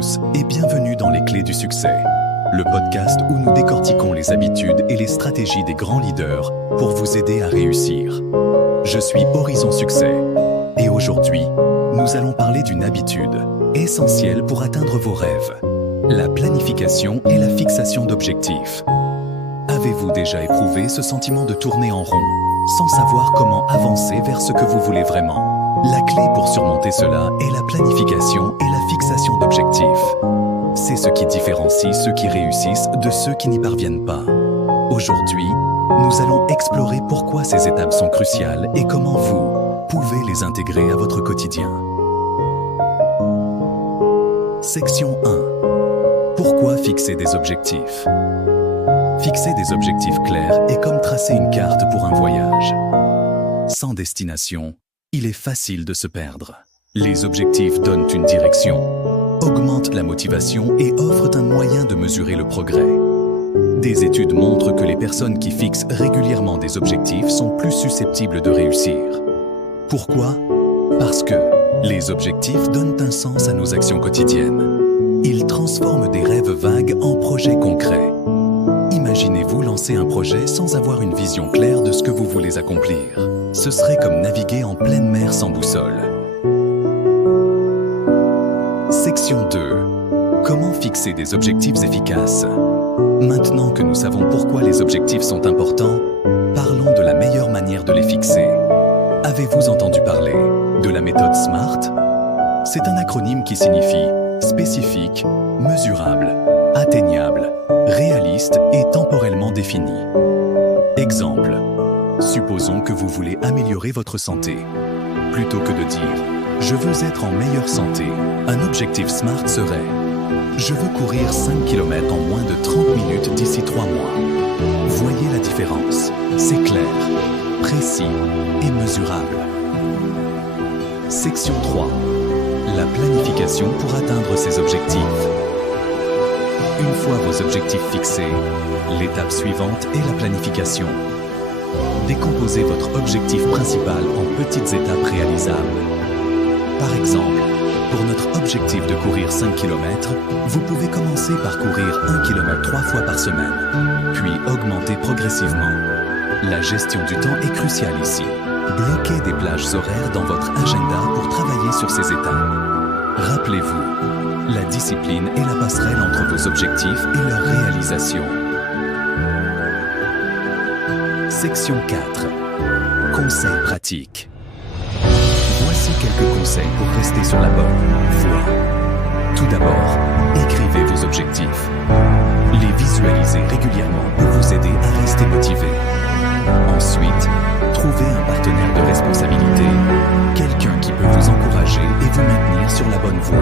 tous et bienvenue dans Les Clés du Succès, le podcast où nous décortiquons les habitudes et les stratégies des grands leaders pour vous aider à réussir. Je suis Horizon Succès et aujourd'hui, nous allons parler d'une habitude essentielle pour atteindre vos rêves, la planification et la fixation d'objectifs. Avez-vous déjà éprouvé ce sentiment de tourner en rond, sans savoir comment avancer vers ce que vous voulez vraiment ? La clé pour surmonter cela est la planification et la fixation d'objectifs. C'est ce qui différencie ceux qui réussissent de ceux qui n'y parviennent pas. Aujourd'hui, nous allons explorer pourquoi ces étapes sont cruciales et comment vous pouvez les intégrer à votre quotidien. Section 1. Pourquoi fixer des objectifs ? Fixer des objectifs clairs est comme tracer une carte pour un voyage. Sans destination, il est facile de se perdre. Les objectifs donnent une direction, augmentent la motivation et offrent un moyen de mesurer le progrès. Des études montrent que les personnes qui fixent régulièrement des objectifs sont plus susceptibles de réussir. Pourquoi ? Parce que les objectifs donnent un sens à nos actions quotidiennes. Ils transforment des rêves vagues en projets concrets. Imaginez-vous lancer un projet sans avoir une vision claire de ce que vous voulez accomplir. Ce serait comme naviguer en pleine mer sans boussole. Section 2. Comment fixer des objectifs efficaces ? Maintenant que nous savons pourquoi les objectifs sont importants, parlons de la meilleure manière de les fixer. Avez-vous entendu parler de la méthode SMART ? C'est un acronyme qui signifie spécifique, mesurable, atteignable, réaliste et temporellement défini. Exemple. Supposons que vous voulez améliorer votre santé. Plutôt que de dire « Je veux être en meilleure santé », un objectif SMART serait « Je veux courir 5 km en moins de 30 minutes d'ici 3 mois ». Voyez la différence. C'est clair, précis et mesurable. Section 3. La planification pour atteindre ces objectifs. Une fois vos objectifs fixés, l'étape suivante est la planification. Décomposez votre objectif principal en petites étapes réalisables. Par exemple, pour notre objectif de courir 5 km, vous pouvez commencer par courir 1 km 3 fois par semaine, puis augmenter progressivement. La gestion du temps est cruciale ici. Bloquez des plages horaires dans votre agenda pour travailler sur ces étapes. Rappelez-vous, la discipline est la passerelle entre vos objectifs et leur réalisation. Section 4. Conseils pratiques. Voici quelques conseils pour rester sur la bonne voie. Tout d'abord, écrivez vos objectifs. Les visualiser régulièrement peut vous aider à rester motivé. Ensuite, trouvez un partenaire de responsabilité, quelqu'un qui peut vous encourager et vous maintenir sur la bonne voie.